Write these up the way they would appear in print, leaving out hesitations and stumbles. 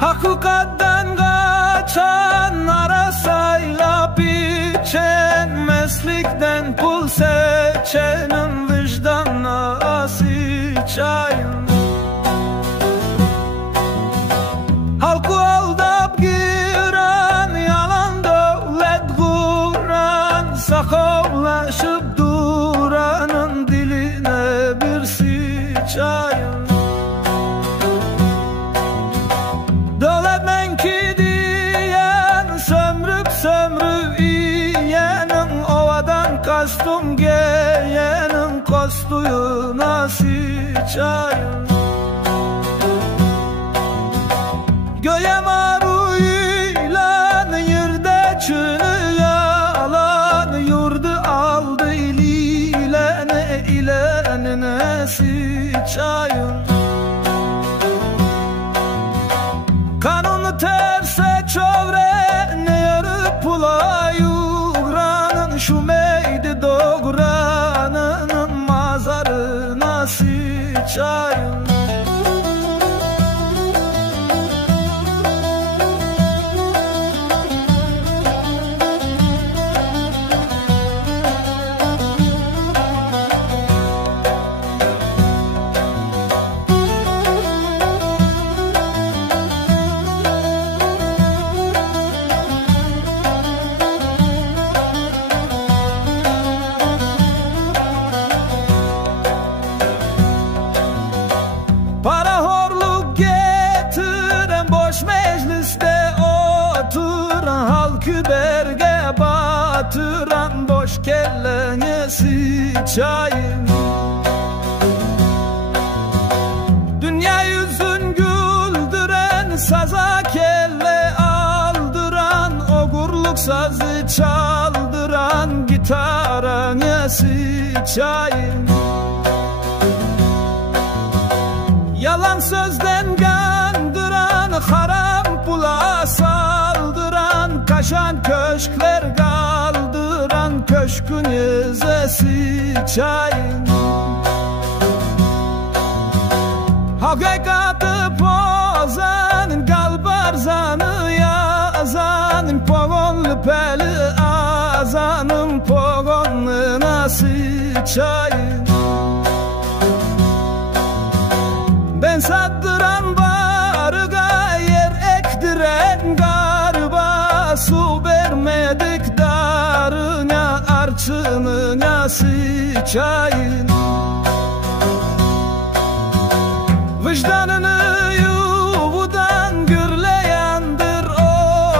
Hakikatten kaçan arasayla biçen, meslikten pul seçenin vicdanına sıçayım. Halkı aldap giren, yalan devlet kuran, sakovlaşıp duranın diline bir sıçayım. Dövlemenki diyen, sömrüp sömrü yiyenin, ovadan kastım giyenin kostuyuna sıçayım. Göğe maruyla yerde çünü yalan, yurdu aldı ilenine sıçayım. Kanunu terse çövre, ne yarı pula yugranın, şu meydi doğranın mazarına sıçayım. Para horluk getiren, boş mecliste oturan, halkı berge batıran, boş kellene sıçayım. Dünya yüzün güldüren, saza kelle aldıran, o gurluk sazı çaldıran, gitarana sıçayım. Yalan sözden gandıran, haram pula saldıran, kaşan köşkler kaldıran, köşkünüze sıçayım. Hakikatı pozan, kalbarzanı yazan, pogonlu peli azanım, pogonluna sıçayım. Ben sattıran barıga, yer ektiren garba, su vermedik darına, arçınına sıçayım. Vicdanını yuvudan gürleyendir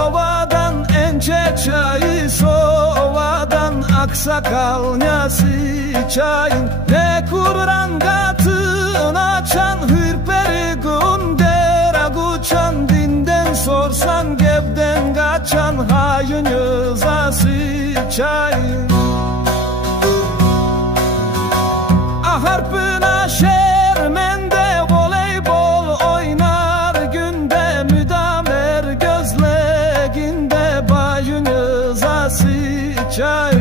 ovadan, ence çayı sovadan, aksakalına sıçayım. Ne kuran katın açan, hürperi gündera guçan, dinden sorsan gebden kaçan, hayın yüza sıçayım. Harpına şermende, voleybol oynar günde, müdamer gözleginde, bayınıza sıçayım.